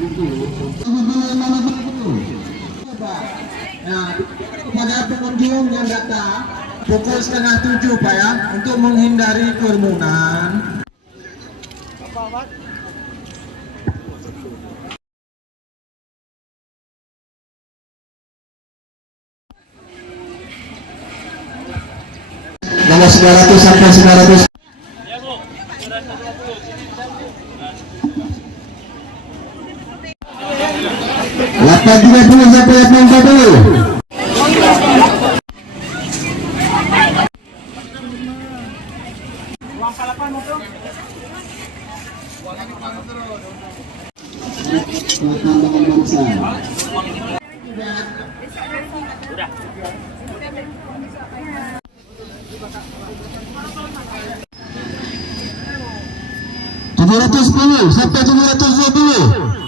Nah, kepada pengunjung yang datang pukul 6:30 Pak ya, untuk menghindari kerumunan. Nomor 900 sampai 900. Lapan 30 sampai 840. Udah. 710 sampai 720.